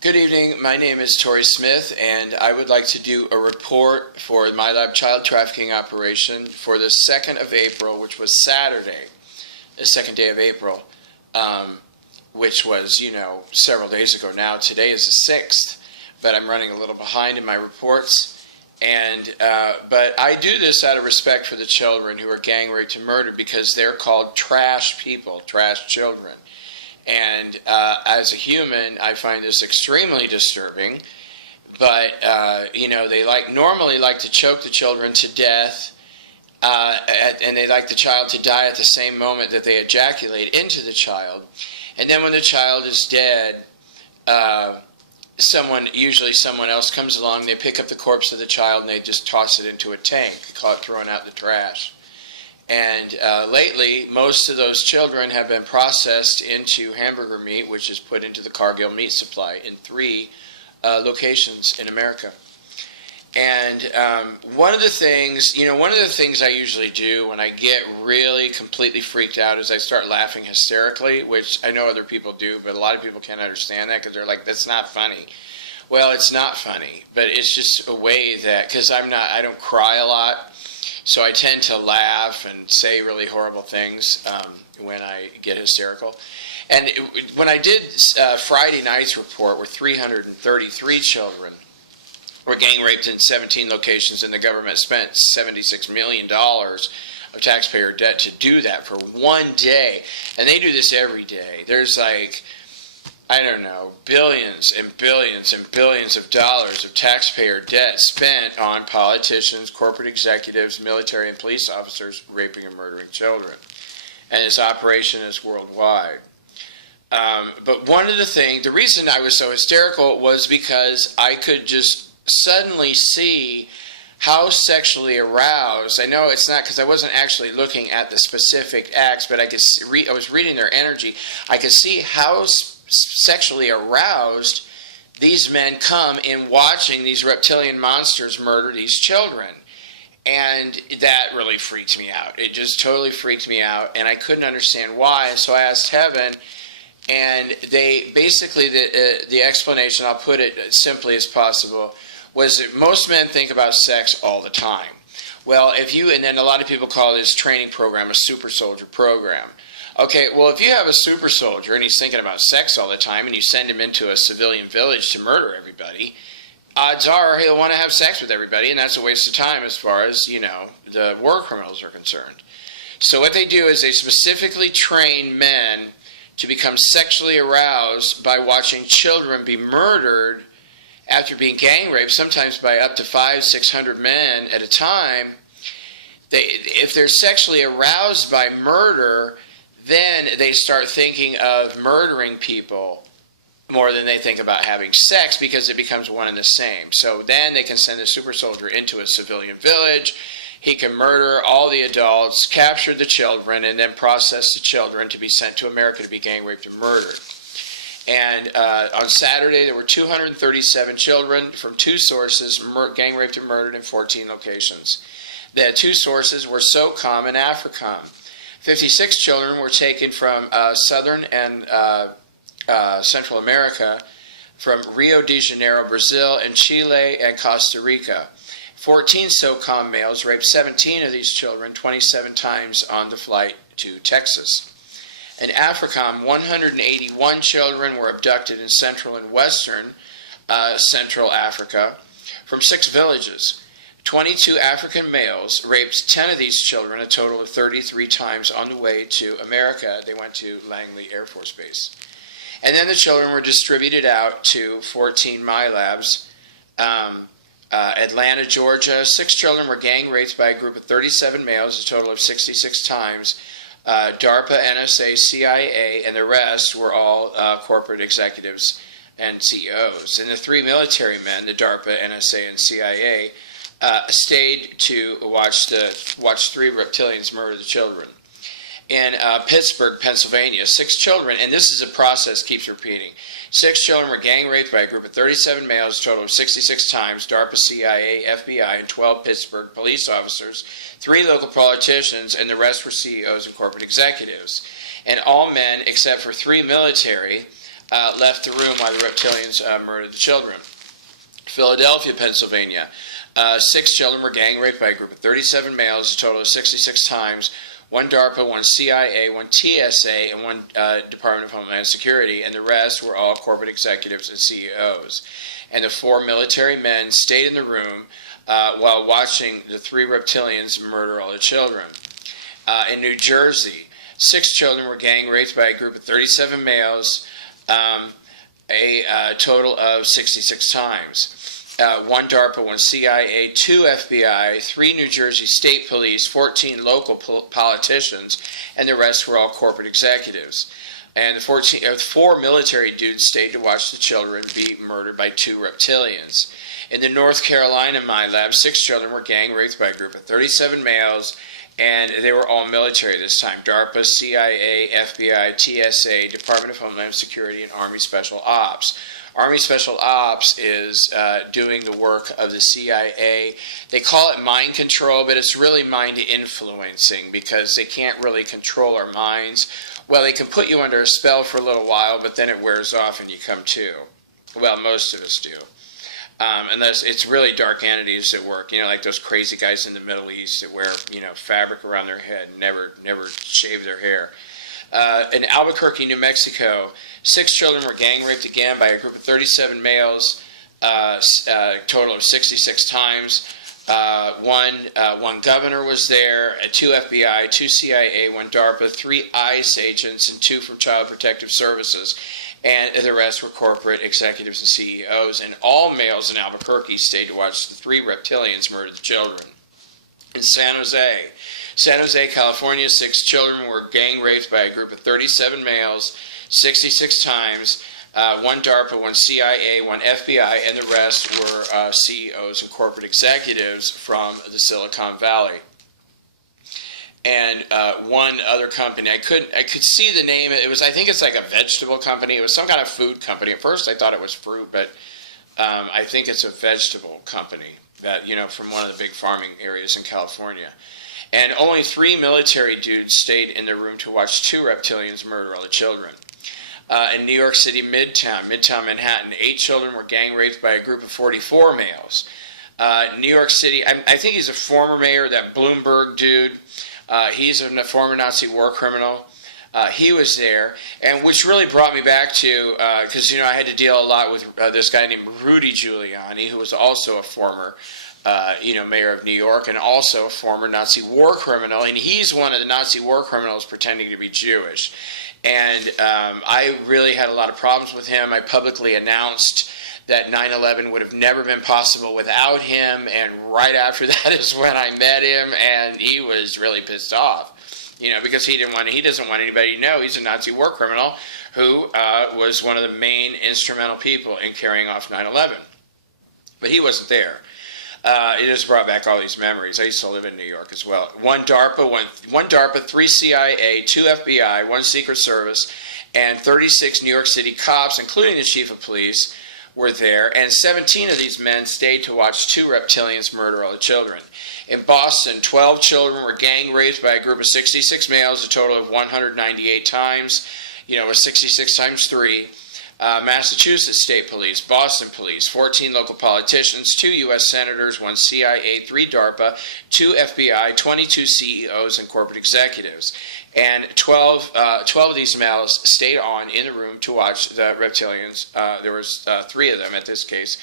Good evening. My name is Tori Smith, and I would like to do a report for MILABS child trafficking operation for the 2nd of April, which was Saturday, the 2nd day of April, which was, several days ago now. Today is the 6th, but I'm running a little behind in my reports. But I do this out of respect for the children who are gang raped and murdered, because they're called trash people, trash children. And as a human, I find this extremely disturbing. But they normally like to choke the children to death, and they like the child to die at the same moment that they ejaculate into the child. And then when the child is dead, usually someone else comes along. They pick up the corpse of the child and they just toss it into a tank. They call it throwing out the trash. And lately, most of those children have been processed into hamburger meat, which is put into the Cargill meat supply in 3 locations in America. And one of the things I usually do when I get really completely freaked out is I start laughing hysterically, which I know other people do, but a lot of people can't understand that because they're like, that's not funny. Well, it's not funny, but it's just a way that, because I don't cry a lot. So I tend to laugh and say really horrible things when I get hysterical. And when I did Friday night's report, where 333 children were gang raped in 17 locations, and the government spent $76 million of taxpayer debt to do that for one day. And they do this every day. There's billions and billions and billions of dollars of taxpayer debt spent on politicians, corporate executives, military and police officers raping and murdering children. And this operation is worldwide. But the reason I was so hysterical was because I could just suddenly see how sexually aroused. I know it's not because I wasn't actually looking at the specific acts, but I was reading their energy. I could see how sexually aroused these men come in watching these reptilian monsters murder these children. And that really freaked me out. It just totally freaked me out, and I couldn't understand why. And so I asked heaven, and they basically, the explanation, I'll put it as simply as possible, was that most men think about sex all the time. Well, and then a lot of people call this training program a super soldier program. Okay, well, if you have a super soldier and he's thinking about sex all the time, and you send him into a civilian village to murder everybody, odds are he'll want to have sex with everybody, and that's a waste of time as far as, the war criminals are concerned. So what they do is they specifically train men to become sexually aroused by watching children be murdered after being gang raped, sometimes by up to 500-600 men at a time. If they're sexually aroused by murder, then they start thinking of murdering people more than they think about having sex, because it becomes one and the same. So then they can send the super soldier into a civilian village. He can murder all the adults, capture the children, and then process the children to be sent to America to be gang raped and murdered. And on Saturday, there were 237 children from 2 sources gang raped and murdered in 14 locations. The 2 sources were SOCOM and AFRICOM. 56 children were taken from Southern and Central America, from Rio de Janeiro, Brazil, and Chile and Costa Rica. 14 SOCOM males raped 17 of these children 27 times on the flight to Texas. In AFRICOM, 181 children were abducted in Central and Western Central Africa from 6 villages. 22 African males raped 10 of these children, a total of 33 times on the way to America. They went to Langley Air Force Base. And then the children were distributed out to 14 MILABS. Atlanta, Georgia, 6 children were gang raped by a group of 37 males, a total of 66 times. DARPA, NSA, CIA, and the rest were all corporate executives and CEOs. And the 3 military men, the DARPA, NSA, and CIA, stayed to watch 3 reptilians murder the children. In Pittsburgh, Pennsylvania, 6 children, and this is a process, keeps repeating. 6 children were gang raped by a group of 37 males, a total of 66 times, DARPA, CIA, FBI, and 12 Pittsburgh police officers, 3 local politicians, and the rest were CEOs and corporate executives. And all men, except for 3 military, left the room while the reptilians murdered the children. Philadelphia, Pennsylvania. 6 children were gang raped by a group of 37 males, a total of 66 times. 1 DARPA, 1 CIA, 1 TSA, and 1 Department of Homeland Security, and the rest were all corporate executives and CEOs. And the 4 military men stayed in the room while watching the 3 reptilians murder all the children. In New Jersey, 6 children were gang raped by a group of 37 males, a total of 66 times. 1 DARPA, 1 CIA, 2 FBI, 3 New Jersey State Police, 14 local politicians, and the rest were all corporate executives. And the 4 military dudes stayed to watch the children be murdered by 2 reptilians. In the North Carolina MILABS, 6 children were gang raped by a group of 37 males, and they were all military this time. DARPA, CIA, FBI, TSA, Department of Homeland Security, and Army Special Ops. Army Special Ops is doing the work of the CIA. They call it mind control, but it's really mind influencing because they can't really control our minds. Well, they can put you under a spell for a little while, but then it wears off and you come to. Well, most of us do. Unless it's really dark entities that work, like those crazy guys in the Middle East that wear, fabric around their head and never shave their hair. In Albuquerque, New Mexico, 6 children were gang raped again by a group of 37 males, total of 66 times. One governor was there, 2 FBI, 2 CIA, 1 DARPA, 3 ICE agents, and 2 from Child Protective Services. And the rest were corporate executives and CEOs. And all males in Albuquerque stayed to watch the 3 reptilians murder the children. In San Jose, California, 6 children were gang raped by a group of 37 males, 66 times. 1 DARPA, 1 CIA, 1 FBI, and the rest were CEOs and corporate executives from the Silicon Valley. And 1 other company, I could see the name. I think it's like a vegetable company. It was some kind of food company. At first I thought it was fruit, but I think it's a vegetable company that, from one of the big farming areas in California. And only 3 military dudes stayed in the room to watch 2 reptilians murder all the children. In New York City, Midtown Manhattan, 8 children were gang raped by a group of 44 males. New York City, I think he's a former mayor, that Bloomberg dude. He's a former Nazi war criminal. He was there, and which really brought me back to, because, I had to deal a lot with this guy named Rudy Giuliani, who was also a former mayor of New York, and also a former Nazi war criminal, and he's one of the Nazi war criminals pretending to be Jewish. And I really had a lot of problems with him. I publicly announced that 9/11 would have never been possible without him, and right after that is when I met him, and he was really pissed off, because he doesn't want anybody to know he's a Nazi war criminal who was one of the main instrumental people in carrying off 9/11. But he wasn't there. It just brought back all these memories. I used to live in New York as well. 1 DARPA, 3 CIA, 2 FBI, 1 Secret Service, and 36 New York City cops, including the chief of police, were there, and 17 of these men stayed to watch 2 reptilians murder all the children. In Boston, 12 children were gang raped by a group of 66 males, a total of 198 times. It was 66 times 3. Massachusetts State Police, Boston Police, 14 local politicians, 2 U.S. senators, 1 CIA, 3 DARPA, 2 FBI, 22 CEOs and corporate executives. And 12 of these males stayed on in the room to watch the reptilians. There was 3 of them at this case,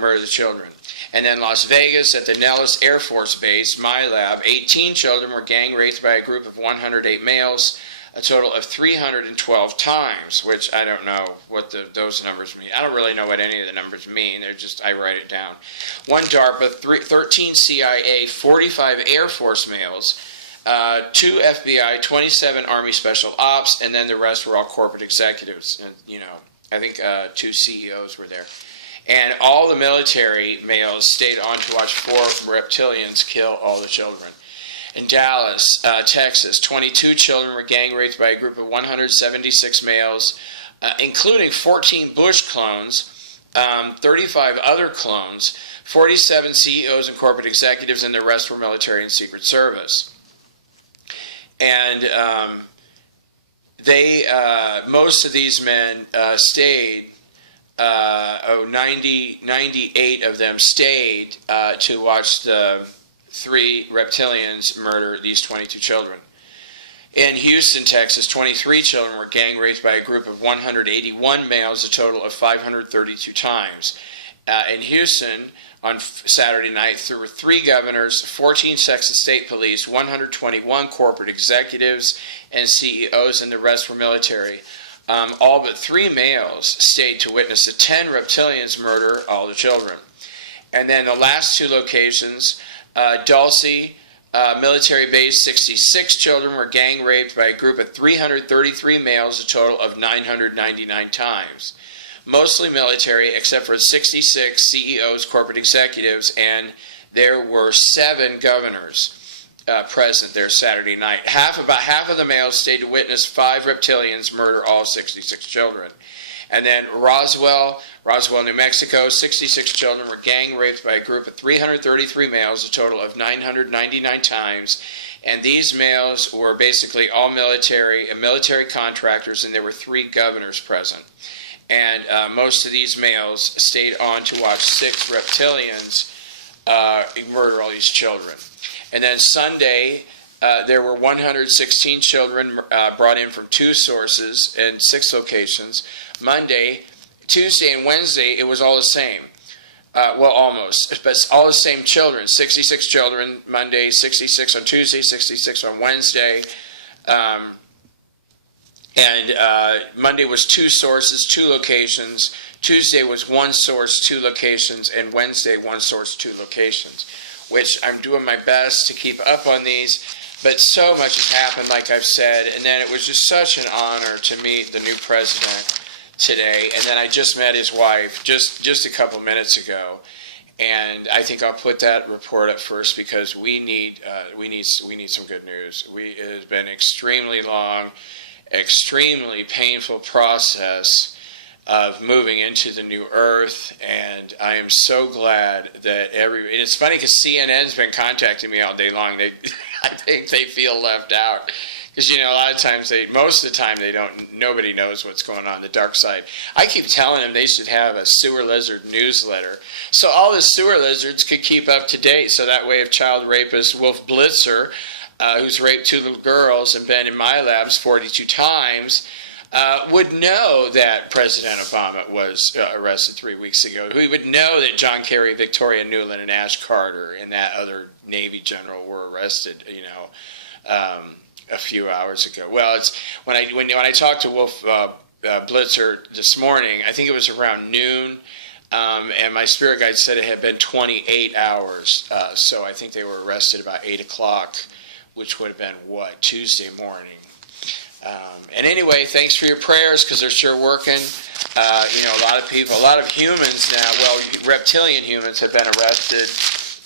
murder the children. And then Las Vegas at the Nellis Air Force Base, MILAB, 18 children were gang raped by a group of 108 males, a total of 312 times, which I don't know what those numbers mean. I don't really know what any of the numbers mean. They're just, I write it down. 1 DARPA, 13 CIA, 45 Air Force males, 2 FBI, 27 Army Special Ops, and then the rest were all corporate executives. And, I think 2 CEOs were there. And all the military males stayed on to watch 4 reptilians kill all the children. In Dallas, Texas, 22 children were gang raped by a group of 176 males, including 14 Bush clones, 35 other clones, 47 CEOs and corporate executives, and the rest were military and Secret Service. And most of these men stayed. 98 of them stayed to watch the 3 reptilians murder these 22 children. In Houston, Texas, 23 children were gang raped by a group of 181 males, a total of 532 times. In Houston, on Saturday night, there were 3 governors, 14 Texas state police, 121 corporate executives and CEOs, and the rest were military. All but 3 males stayed to witness the 10 reptilians murder all the children. And then the last 2 locations, Dulce, military base, 66 children were gang raped by a group of 333 males, a total of 999 times. Mostly military, except for 66 CEOs, corporate executives, and there were 7 governors present there Saturday night. About half of the males stayed to witness 5 reptilians murder all 66 children. And then Roswell, New Mexico, 66 children were gang raped by a group of 333 males, a total of 999 times. And these males were basically all military contractors, and there were 3 governors present. And most of these males stayed on to watch 6 reptilians murder all these children. And then Sunday, there were 116 children brought in from 2 sources and 6 locations. Monday, Tuesday, and Wednesday, it was all the same. Well, almost. But it's all the same children. 66 children Monday, 66 on Tuesday, 66 on Wednesday. Monday was 2 sources, 2 locations. Tuesday was 1 source, 2 locations. And Wednesday, 1 source, 2 locations. Which I'm doing my best to keep up on these. But so much has happened, like I've said. And then it was just such an honor to meet the new president today. And then I just met his wife just a couple minutes ago. And I think I'll put that report up first because we need some good news. It has been an extremely long, extremely painful process of moving into the new earth, and I am so glad that and it's funny because CNN's been contacting me all day long. I think they feel left out because a lot of times most of the time nobody knows what's going on the dark side. I keep telling them they should have a sewer lizard newsletter so all the sewer lizards could keep up to date, so that way if child rapist Wolf Blitzer, who's raped 2 little girls and been in MILABS 42 times, would know that President Obama was arrested 3 weeks ago. He would know that John Kerry, Victoria Nuland, and Ash Carter and that other Navy general were arrested, a few hours ago. Well, it's when I talked to Wolf Blitzer this morning, I think it was around noon, and my spirit guide said it had been 28 hours. So I think they were arrested about 8 o'clock, which would have been, Tuesday morning. And anyway, thanks for your prayers because they're sure working. A lot of people, a lot of humans now, reptilian humans have been arrested.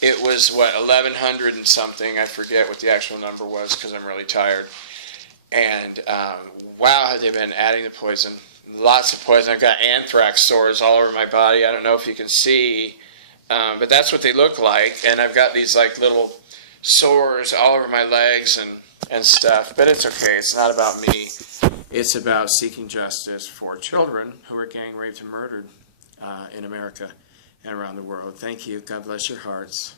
It was, 1,100 and something. I forget what the actual number was because I'm really tired. And, wow, have they been adding the poison. Lots of poison. I've got anthrax sores all over my body. I don't know if you can see, but that's what they look like. And I've got these, little sores all over my legs and stuff. But it's okay. It's not about me. It's about seeking justice for children who are gang raped and murdered in America and around the world. Thank you. God bless your hearts.